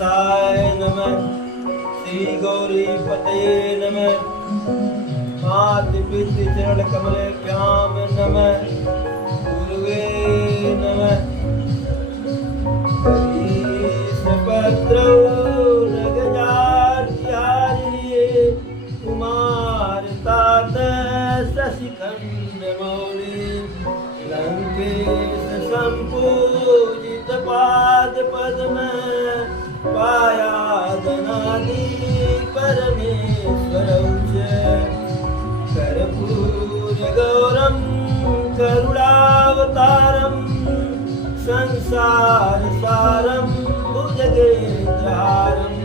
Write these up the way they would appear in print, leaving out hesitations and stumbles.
व्यासाय नमः। श्री गौरी पतये नमः। मातु पितृ चरण कमलेभ्यां नमः। गुरुवे नमः। गरीशपत्रौ नगजार्यारि कुमार तात शशिखण्डमौलि लंकेश संपूजित पाद पद्म पायादनादि परमेश्वरौ च कर्पूर गौरं करुणावतारं संसार सारं भुजगेन्द्रहारं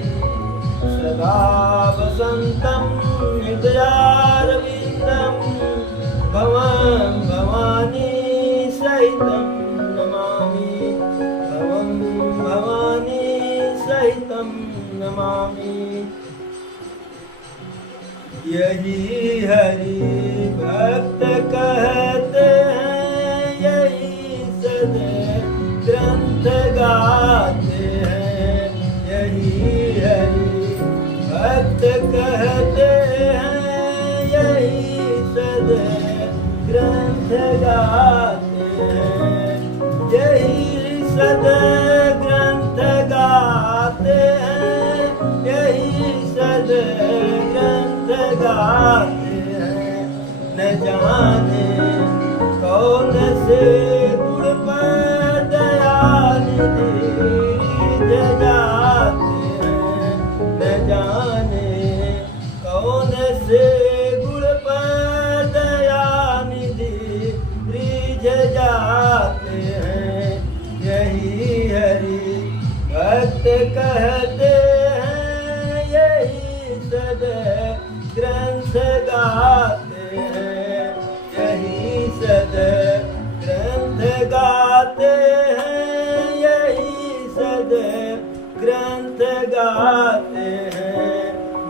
सदा वसन्तं हृदयारविन्दं भवं भवानी सहितं नमामि। भवं भवानी सहितं नमामि। यही हरि भक्त कहते हैं, यही सद ग्रंथ गाते हैं। यही हरि भक्त कहते हैं, यही सद ग्रंथ गाते हैं। यही सद ग्रंथ गाते हैं, यही सद ग्रंथ गाते हैं। न जाने कौन से गुण पर दयानिधि जाते हैं। न जाने कौन से गुण पर दयानिधि रिझ जाते हैं। यही हरि भक्त कहते हैं, यही सद ग्रंथ गाते हैं। यही सद ग्रंथ गाते हैं, यही सद ग्रंथ गाते हैं।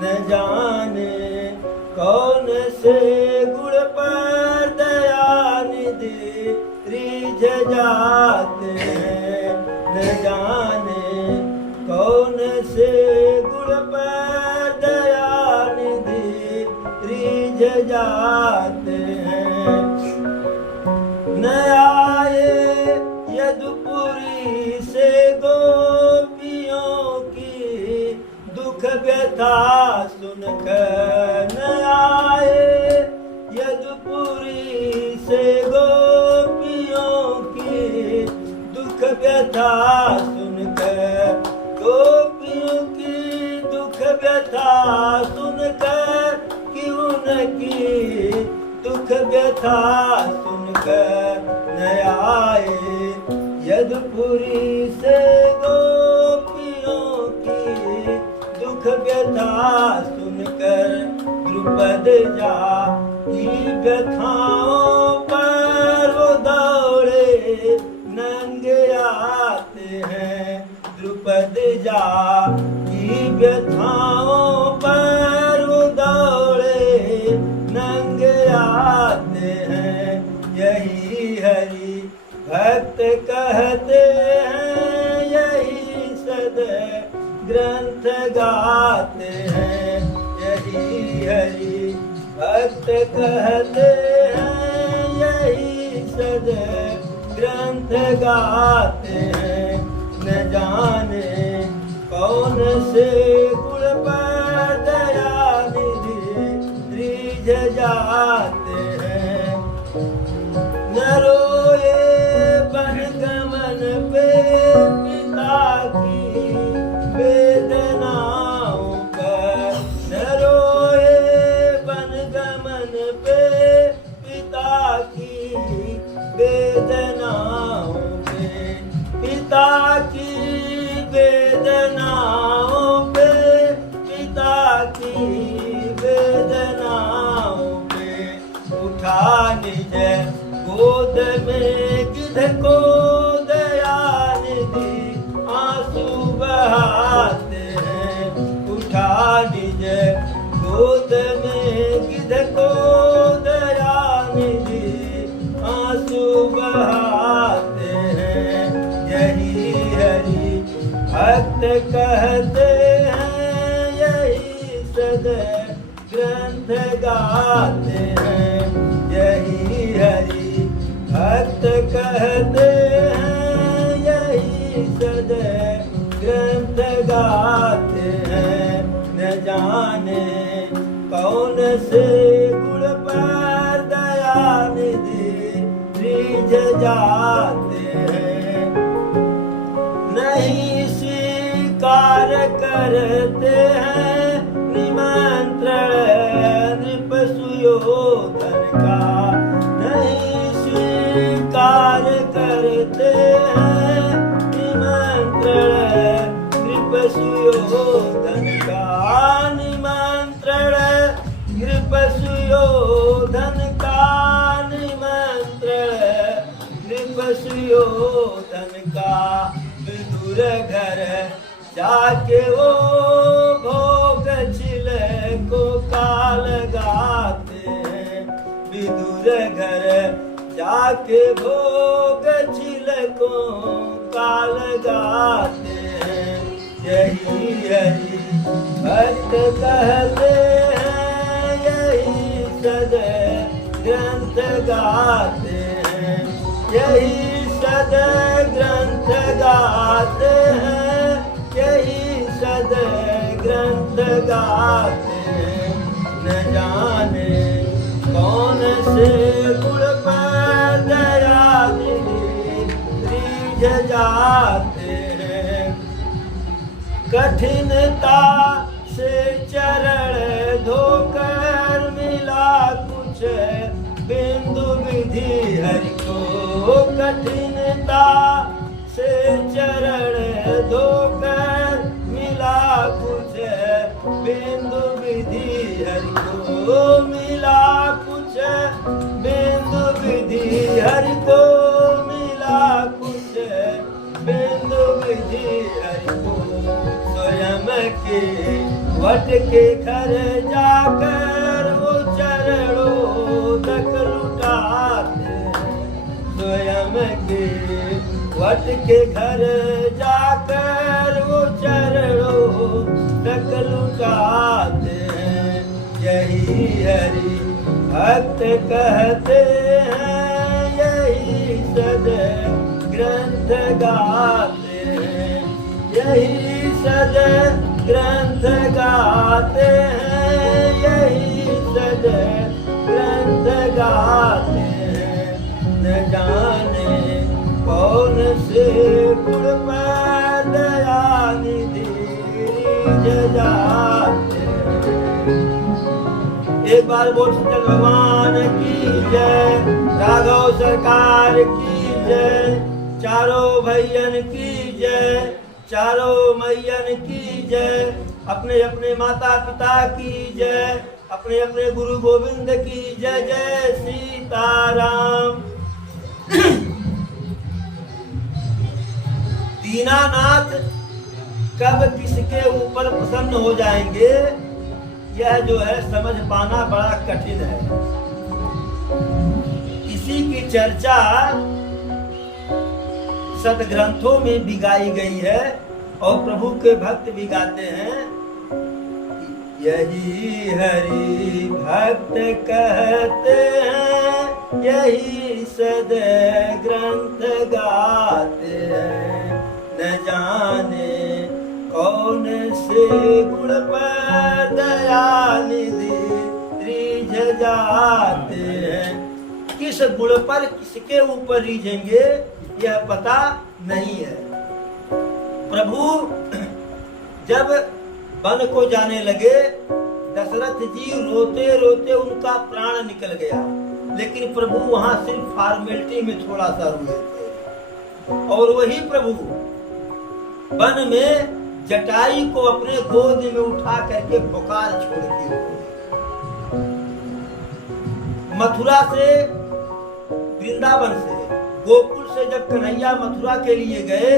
न जाने कौन से गुण पर दयानिधि रिझ जाते हैं। न जाने कौन से गुण पर दयानिधि रिझ जाते हैं। न आए यदुपुरी से गोपियों की दुख व्यथा सुनकर। न आए यदुपुरी से गोपियों की दुख व्यथा सुनकर। गोपियों की दुख व्यथा सुनकर कि उनकी दुख व्यथा सुनकर। न आए यदुपुरी से गोपियों की दुख व्यथा सुनकर। द्रुपद जा की व्यथाओं पर वो दौड़े नंगे आते हैं। द्रुपद जा की व्यथाओं पर वो दौड़े नंगे आते हैं। यही हरि भक्त कहते हैं, यही सद ग्रंथ गाते हैं। यही हरि भक्त कहते हैं, यही सद ग्रंथ गाते हैं। न जाने कौन से गुण पर दयानिधि रिझ जाते हैं। न रोए बन गमन पे पिता की वेदनाओं पर। न रोए बन गमन पे पिता की वेदनाओं पे। पिता की वेदनाओं पे, पिता की वेदनाओं पे। उठा निज गोद में गिद्ध को दयानिधि आंसू बहाते हैं। उठा निज गोद में गिद्ध को दयानिधि आंसू बहाते हैं। यही हरि भक्त कहते हैं यही सदैव ग्रंथ गाते हैं, यही हरि भक्त कहते हैं यही सदैव ग्रंथ गाते हैं। न जाने कौन से गुण पर दया निधि रिझ जाते हैं, नहीं स्वीकार करते हैं निमंत्रण नृप सुयोधन का, नहीं स्वीकार करते हैं निमंत्रण नृप सुयोधन का, निमंत्रण नृप सुयोधन का, निमंत्रण नृप सुयोधन का। विदुर घर जाके वो भोग छिले को काल गाते हैं, विदुर घर जाके भोग छिले को काल गाते हैं, यही हरि भक्त कहते हैं यही सदैव ग्रंथ गाते हैं, यही सदैव ग्रंथ गाते हैं, यही सदैव ग्रंथ गाते हैं। न जाने कौन से गुण पर दया निधि रिझ जाते हैं, कठिनता से चरण धोकर मिला कुछ बिंदु विधि हरि को, कठिनता से चरण धोकर मिला कुछ बिंदु विधि हरि को, मिला कुछ बिंदु विधि हरि को, मिला कुछ बिंदु विधि हरि को। स्वयं के वट के घर जाकर वो चरणों तक लुटाते हैं, स्वयं के वट के घर जाकर वो चरणों तक लुटाते हैं, यही हरि भक्त कहते हैं यही सदैव ग्रंथ गाते हैं, यही सदैव ग्रंथ गाते हैं, यही सदैव ग्रंथ गाते हैं। न जाने कौन से गुण पर दया निधि रिझ जाते हैं। एक बार बोल सच्चे भगवान की जय, राघव सरकार की जय, चारों भैयन की जय, चारों मैयन की जय, अपने अपने माता पिता की जय, अपने अपने गुरु गोविंद की जय। जय सीताराम। दीनानाथ कब किसके ऊपर प्रसन्न हो जाएंगे, यह जो है समझ पाना बड़ा कठिन है। इसी की चर्चा सदग्रंथों में भी गाई गई है और प्रभु के भक्त भी गाते हैं। यही हरि भक्त कहते हैं, यही सदैव ग्रंथ गाते हैं, न जाने कौन से गुण पर दया निधि रिझ जाते हैं। किस गुण पर किसके ऊपर रिझेंगे यह पता नहीं है। प्रभु जब वन को जाने लगे, दशरथ जी रोते रोते उनका प्राण निकल गया, लेकिन प्रभु वहां सिर्फ फॉर्मेलिटी में थोड़ा सा रुके थे। और वही प्रभु वन में जटाई को अपने गोद में उठा करके पुकार छोड़ दिए। मथुरा से, वृंदावन से, गोकुल से जब कन्हैया मथुरा के लिए गए,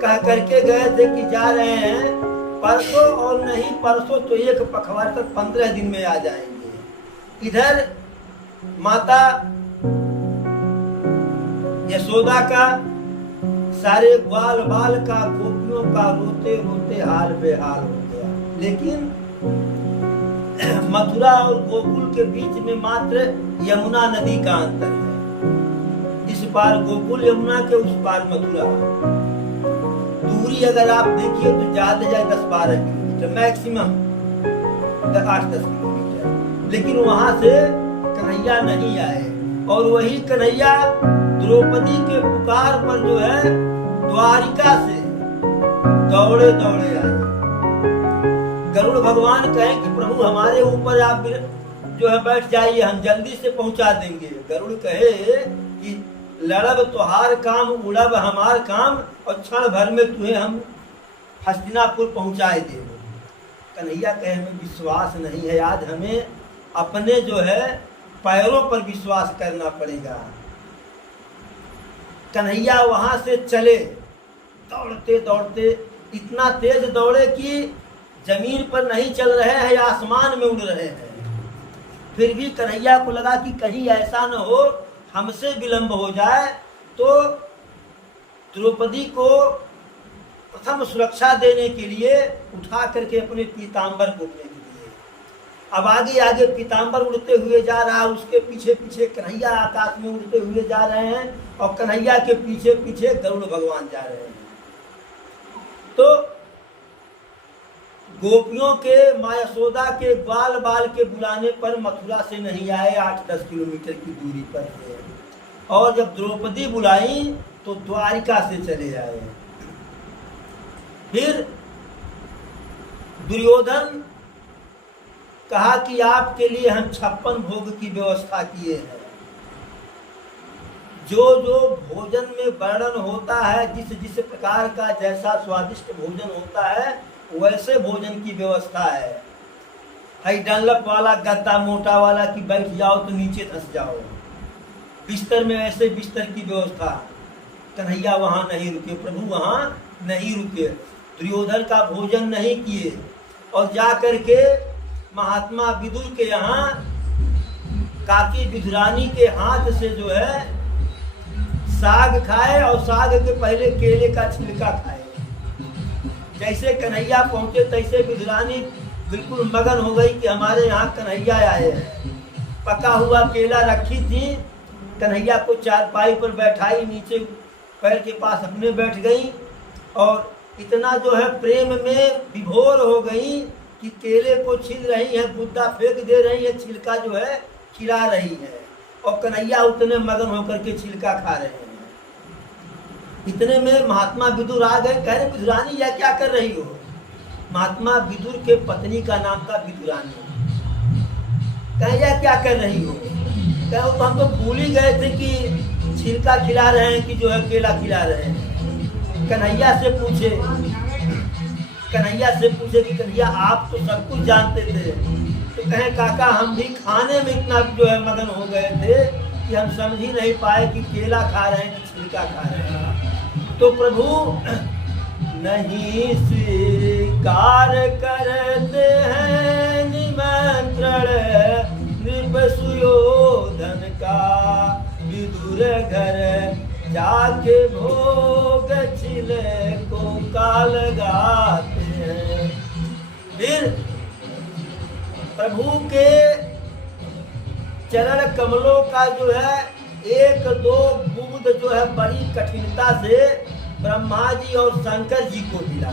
कह करके गए थे कि जा रहे हैं परसों, और नहीं परसों तो एक पखवाड़े तक 15 दिन में आ जाएंगे। इधर माता यशोदा का सारे ग्वाल बाल का गोपियों का रोते रोते हाल बेहाल हो गया। लेकिन मथुरा और गोकुल के बीच में मात्र यमुना नदी का अंतर है। इस पार गोकुल यमुना के, उस पार मथुरा। दूरी अगर आप देखिए तो ज्यादा 10-12 किलोमीटर, मैक्सिमम 8-10 किलोमीटर। लेकिन वहां से कन्हैया नहीं आए, और वही कन्हैया द्रौपदी के पुकार पर जो है द्वारिका से दौड़े दौड़े आए। गरुड़ भगवान कहें कि प्रभु हमारे ऊपर आप जो है बैठ जाइए, हम जल्दी से पहुंचा देंगे। गरुड़ कहे कि लड़ब तोहार काम, उड़ब हमार काम, और क्षण भर में तुम्हें हम हस्तिनापुर पहुंचाए देंगे। कन्हैया कहे हमें विश्वास नहीं है, आज हमें अपने जो है पैरों पर विश्वास करना पड़ेगा। कन्हैया वहां से चले दौड़ते दौड़ते, इतना तेज दौड़े कि जमीन पर नहीं चल रहे हैं, आसमान में उड़ रहे हैं। फिर भी कन्हैया को लगा कि कहीं ऐसा न हो हमसे विलंब हो जाए, तो द्रौपदी को प्रथम सुरक्षा देने के लिए उठा करके अपने पीताम्बर को फेंक दिए। अब आगे आगे पीताम्बर उड़ते हुए जा रहा, उसके पीछे पीछे कन्हैया आकाश में उड़ते हुए जा रहे हैं, और कन्हैया के पीछे पीछे गरुड़ भगवान जा रहे हैं। तो गोपियों के, माँ यशोदा के ग्वाल बाल के बुलाने पर मथुरा से नहीं आए, 8-10 किलोमीटर की दूरी पर थे। और जब द्रौपदी बुलाई तो द्वारिका से चले आए। फिर दुर्योधन कहा कि आपके लिए हम 56 भोग की व्यवस्था किए हैं। जो जो भोजन में वर्णन होता है, जिस जिस प्रकार का जैसा स्वादिष्ट भोजन होता है, वैसे भोजन की व्यवस्था है। हाई डंलप वाला गद्दा मोटा वाला कि बैठ जाओ तो नीचे धंस जाओ, बिस्तर में ऐसे बिस्तर की व्यवस्था। कन्हैया वहां नहीं रुके, प्रभु वहां नहीं रुके, दुर्योधन का भोजन नहीं किए, और जा करके महात्मा विदुर के यहाँ काकी विदुरानी के हाथ से जो है साग खाए, और साग के पहले केले का छिलका खाए। जैसे कन्हैया पहुंचे तैसे विदुरानी बिल्कुल मगन हो गई कि हमारे यहाँ कन्हैया आए हैं। पका हुआ केला रखी थी, कन्हैया को चारपाई पर बैठाई, नीचे पैर के पास अपने बैठ गई, और इतना जो है प्रेम में विभोर हो गई कि केले को छील रही है, गुद्दा फेंक दे रही है, छिलका जो है खिला रही है, और कन्हैया उतने मगन होकर के छिलका खा रहे हैं। इतने में महात्मा विदुर आ गए, कह रहे विदुरानी यह क्या कर रही हो? महात्मा विदुर के पत्नी का नाम था विदुरानी। कहे यह क्या कर रही हो? कहे तो हम तो भूल ही गए थे कि छिलका खिला रहे हैं कि जो है केला खिला रहे हैं। कन्हैया से पूछे कि कन्हैया आप तो सब कुछ जानते थे। तो कहे काका हम भी खाने में इतना जो है मगन हो गए थे कि हम समझ ही नहीं पाए कि केला खा रहे हैं कि छिलका खा रहे हैं। तो प्रभु नहीं स्वीकार करते हैं निमंत्रण नृप सुयोधन का, विदुर घर जाके भोग छिले को का लगाते हैं। फिर प्रभु के चरण कमलों का जो है 1-2 बूंद जो है बड़ी कठिनता से ब्रह्मा जी और शंकर जी को मिला।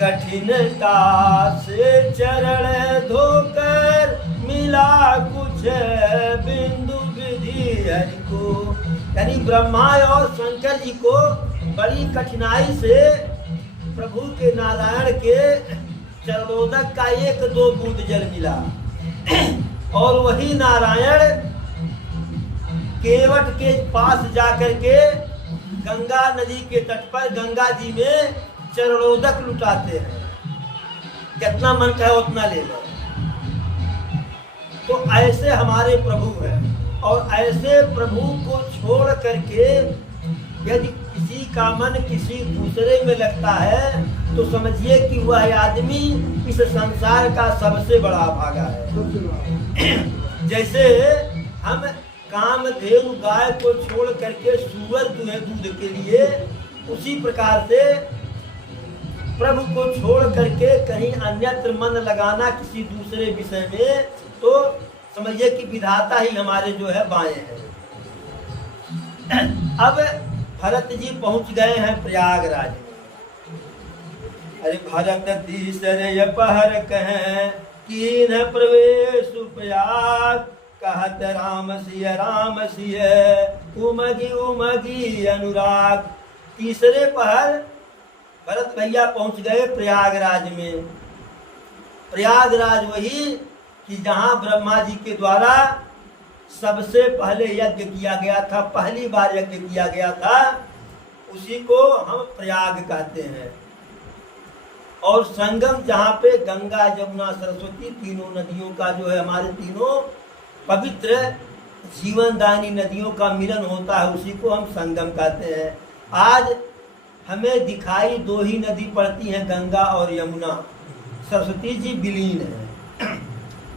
कठिनता से चरण धोकर मिला कुछ बिंदु विधि हरि को, यानी ब्रह्मा और शंकर जी को बड़ी कठिनाई से प्रभु के नारायण के चरणोदक का 1-2 बूंद जल मिला। और वही नारायण केवट के पास जाकर के गंगा नदी के तट पर गंगा जी में चरणोदक लुटाते हैं, जितना मन कहे उतना ले लो। तो ऐसे हमारे प्रभु हैं, और ऐसे प्रभु को छोड़ करके यदि किसी का मन किसी दूसरे में लगता है तो समझिए कि वह आदमी इस संसार का सबसे बड़ा भागा है। जैसे हम कामधेनु गाय को छोड़ करके सूअर दुहे दूध के लिए, उसी प्रकार से प्रभु को छोड़ करके कहीं अन्यत्र मन लगाना किसी दूसरे विषय में, तो समझिए कि विधाता ही हमारे जो है बाएं हैं। अब भरत जी पहुंच गए हैं प्रयागराज में। अरे भरत तीसरे पहर कहें कीन प्रवेश प्रयाग, कहत राम सिय उमगी उमगी अनुराग। तीसरे पहर भरत भैया पहुंच गए प्रयागराज में। प्रयागराज वही कि जहां ब्रह्मा जी के द्वारा सबसे पहले यज्ञ किया गया था, पहली बार यज्ञ किया गया था, उसी को हम प्रयाग कहते हैं। और संगम जहाँ पे गंगा यमुना सरस्वती तीनों नदियों का जो है, हमारे तीनों पवित्र जीवनदायिनी नदियों का मिलन होता है, उसी को हम संगम कहते हैं। आज हमें दिखाई दो ही नदी पड़ती हैं, गंगा और यमुना, सरस्वती जी विलीन है।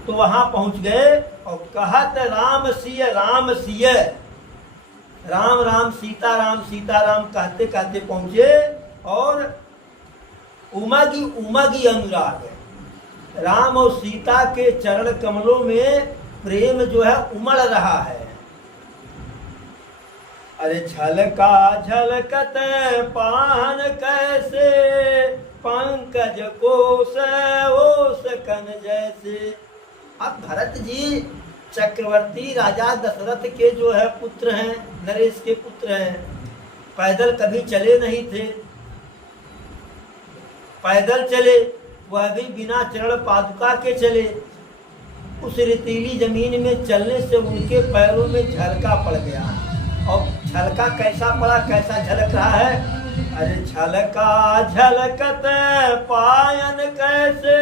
तो वहां पहुंच गए और कहत राम सिय राम राम सीता राम कहते कहते पहुंचे। और उमगी उमगी अनुराग, राम और सीता के चरण कमलों में प्रेम जो है उमड़ रहा है। अरे झलका झलकत पान कैसे, पंकज कोस ओस कन जैसे। अब भरत जी चक्रवर्ती राजा दशरथ के जो है पुत्र हैं, नरेश के पुत्र हैं, पैदल कभी चले नहीं थे, पैदल चले, वह भी बिना चरण पादुका के चले। उस रेतीली जमीन में चलने से उनके पैरों में झलका पड़ गया। और झलका कैसा पड़ा, कैसा झलक रहा है? अरे झलका झलकत पायन कैसे,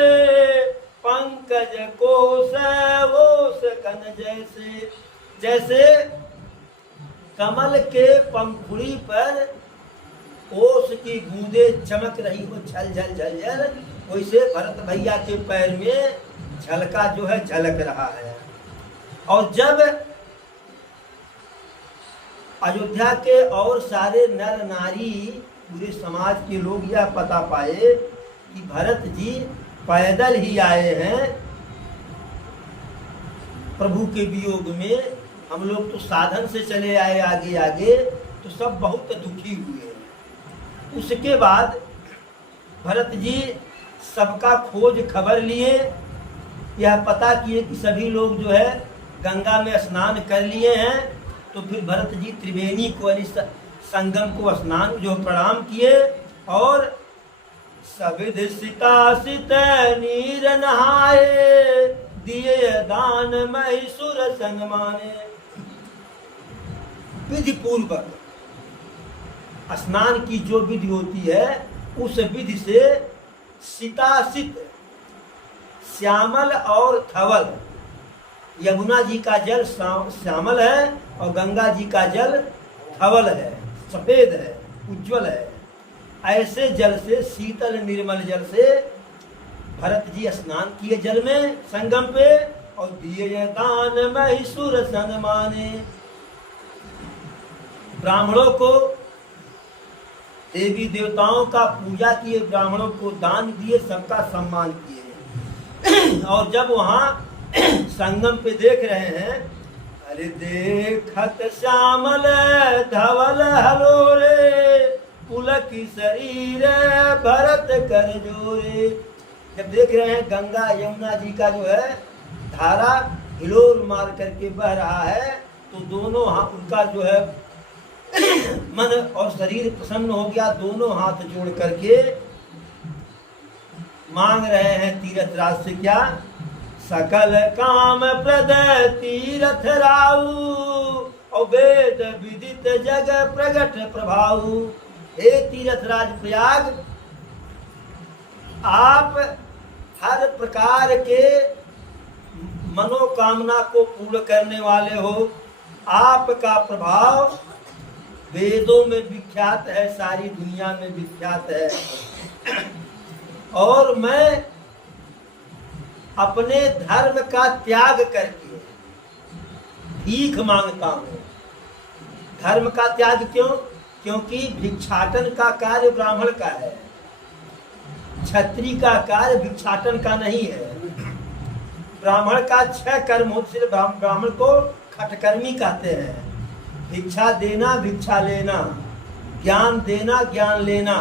पंकज कोस ओस कन जैसे। जैसे कमल के पंखुड़ी पर ओस की बूंदे चमक रही हो, झल झल झल झल, वैसे भरत भैया के पैर में झलका जो है झलक रहा है। और जब अयोध्या के और सारे नर नारी, पूरे समाज के लोग यह पता पाए कि भरत जी पैदल ही आए हैं प्रभु के वियोग में, हम लोग तो साधन से चले आए आगे आगे, तो सब बहुत दुखी हुए। उसके बाद भरत जी सबका खोज खबर लिए, यह पता किए कि सभी लोग जो है गंगा में स्नान कर लिए हैं। तो फिर भरत जी त्रिवेणी को यानी संगम को स्नान जो प्रणाम किए, और सविध सीतासित नीर नहाए, दिए दान महिषुर सन्माने। विधि पूर्वक स्नान की जो विधि होती है, उस विधि से सीतासित, श्यामल और धवल, यमुना जी का जल श्यामल है और गंगा जी का जल धवल है, सफेद है, उज्जवल है। ऐसे जल से, शीतल निर्मल जल से भरत जी स्नान किए जल में संगम पे, और दिए दान महिषुर सन्माने। ब्राह्मणों को, देवी देवताओं का पूजा किए, ब्राह्मणों को दान दिए, सबका सम्मान किए। और जब वहाँ संगम पे देख रहे हैं, अरे देखत श्यामल धवल हलोरे, पुलक शरीर भरत कर जोरे। जब देख रहे हैं गंगा यमुना जी का जो है धारा हिलोर मार करके बह रहा है, तो दोनों हाथ उनका जो है मन और शरीर प्रसन्न हो गया। दोनों हाथ जोड़ करके मांग रहे हैं तीर्थ राज से क्या? सकल काम प्रद तीर्थ राऊ, और वेद विदित जग प्रगट प्रभाऊ। हे तीर्थ राज प्रयाग, आप हर प्रकार के मनोकामना को पूर्ण करने वाले हो। आपका प्रभाव वेदों में विख्यात है, सारी दुनिया में विख्यात है। और मैं अपने धर्म का त्याग करके भीख मांगता हूँ। धर्म का त्याग क्यों? क्योंकि भिक्षाटन का कार्य ब्राह्मण का है, क्षत्रिय का कार्य भिक्षाटन का नहीं है। ब्राह्मण का 6 कर्म होते, इसलिए ब्राह्मण को खटकर्मी कहते हैं। भिक्षा देना, भिक्षा लेना, ज्ञान देना, ज्ञान लेना,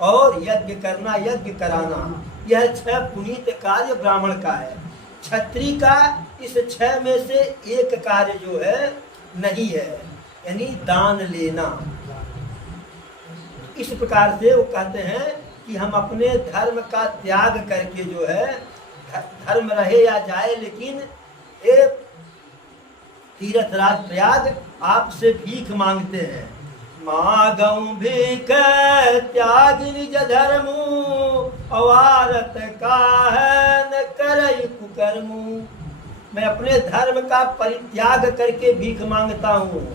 और यज्ञ करना, यज्ञ कराना, यह 6 पुनीत कार्य ब्राह्मण का है। क्षत्रिय का इस 6 में से एक कार्य जो है नहीं है, यानी दान लेना। इस प्रकार से वो कहते हैं कि हम अपने धर्म का त्याग करके जो है, धर्म रहे या जाए, लेकिन एक तीर्थराज प्रयाग आपसे भीख मांगते हैं। मांगऊ भीख त्याग निज धर्मु, अवारत काहे न करई कुकर्मु। मैं अपने धर्म का परित्याग करके भीख मांगता हूँ,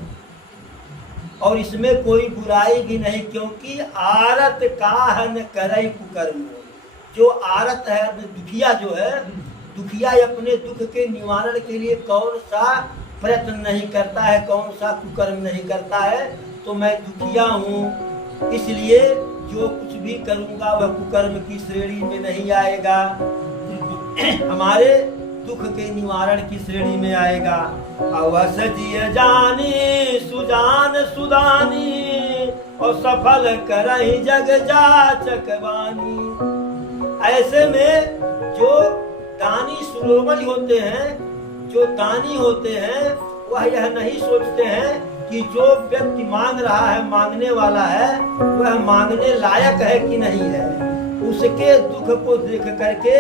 और इसमें कोई बुराई भी नहीं, क्योंकि आरत काहे न करई कुकर्मु। जो आरत है, दुखिया जो है, दुखिया अपने दुख के निवारण के लिए कौन सा प्रयत्न नहीं करता है, कौन सा कुकर्म नहीं करता है। तो मैं दुखिया हूँ, इसलिए जो कुछ भी करूँगा वह कुकर्म की श्रेणी में नहीं आएगा, हमारे दुख के निवारण की श्रेणी में आएगा। अवस जिय जानी सुजान सुदानी, और सफल करहि जग जाचक बानी। ऐसे में जो दानी सुलोमणि होते हैं, जो दानी होते हैं, वह यह नहीं सोचते हैं कि जो व्यक्ति मांग रहा है, मांगने वाला है, वह मांगने लायक है कि नहीं है। उसके दुख को देख करके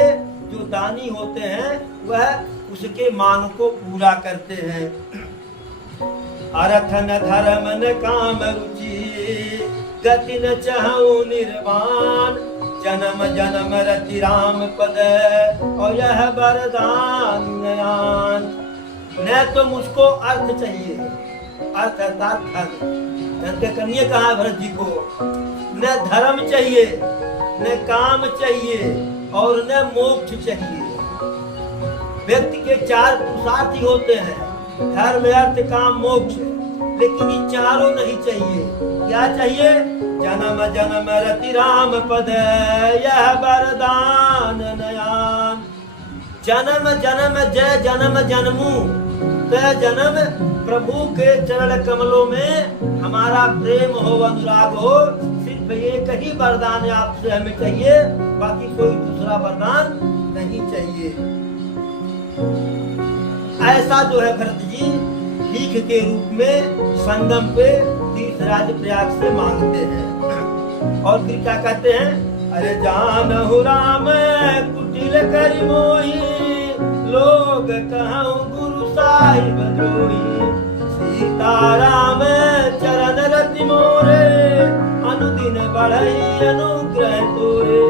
जो दानी होते हैं वह उसके मांग को पूरा करते हैं। अर्थ न धर्म न काम रुचि, गति न चाहूं निर्वाण। जन्म जन्म रति राम पद, और यह वरदान नयान। न तो मुझको अर्थ चाहिए, अर्थ अर्थात धन के कन्या कहा है भरत जी को। न धर्म चाहिए, न काम चाहिए, और न मोक्ष चाहिए। व्यक्ति के 4 पुरुषार्थ ही होते हैं, धर्म अर्थ काम मोक्ष, लेकिन ये चारों नहीं चाहिए। क्या चाहिए? जन्म जन्म रति राम पद, यह वरदान नयान। जन्म जन्म जय जन्म जन्मू, तय जन्म प्रभु के चरण कमलों में हमारा प्रेम हो, अनुराग हो। सिर्फ एक ही वरदान आपसे हमें चाहिए, बाकी कोई दूसरा वरदान नहीं चाहिए। ऐसा जो है भरत जी भीख के रूप में संगम पे तीर्थराज प्रयाग से मांगते हैं। और फिर क्या कहते हैं? अरे जानहु राम कुटिल करि मोहि, लोग कहूँ गुरु साहिब द्रोही। सीताराम चरण रति मोरे, अनुदिन बढ़ई अनुग्रह तोरे।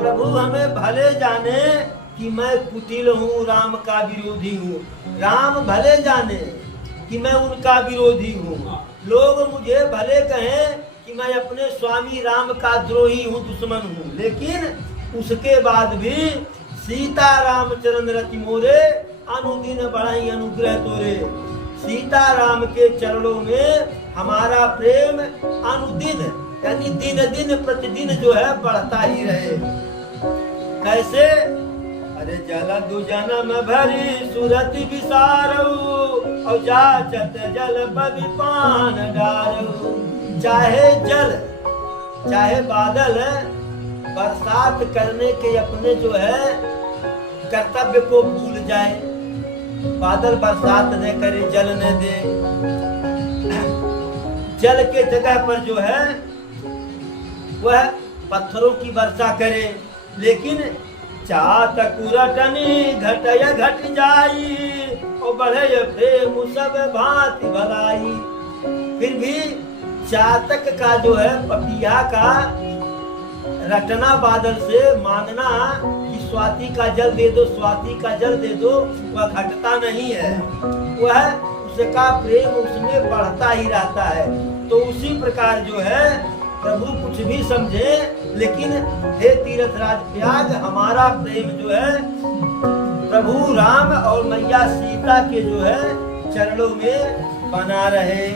प्रभु हमें भले जाने कि मैं कुटिल हूँ, राम का विरोधी हूँ। राम भले जाने कि मैं उनका विरोधी हूँ। लोग मुझे भले कहें कि मैं अपने स्वामी राम का द्रोही हूँ, दुश्मन हूँ, लेकिन उसके बाद भी सीता राम चरण रति मोरे, अनुदिन बढ़ई अनुग्रह तोरे। सीता राम के चरणों में हमारा प्रेम अनुदिन, यानी दिन दिन प्रतिदिन जो है बढ़ता ही रहे। कैसे? अरे जल दु जन्म भरी सुरति विसारऊ, और जाचत जल बबि पान डारऊ। चाहे जल, चाहे बादल बरसात करने के अपने जो है कर्तव्य को भूल जाए, बादल बरसात न करे, जल न दे, जल के जगह पर जो है वह पत्थरों की वर्षा करे, लेकिन चातक रटनी घटय घट जाई, और बढ़े प्रेम सब भांति भलाई। फिर भी चातक का जो है, पपिया का रटना बादल से मांगना कि स्वाति का जल दे दो, स्वाति का जल दे दो, वह घटता नहीं है, वह उसका प्रेम उसमें बढ़ता ही रहता है। तो उसी प्रकार जो है प्रभु कुछ भी समझे, लेकिन हे तीर्थराज प्रयाग, हमारा प्रेम जो है प्रभु राम और मैया सीता के जो है चरणों में बना रहे।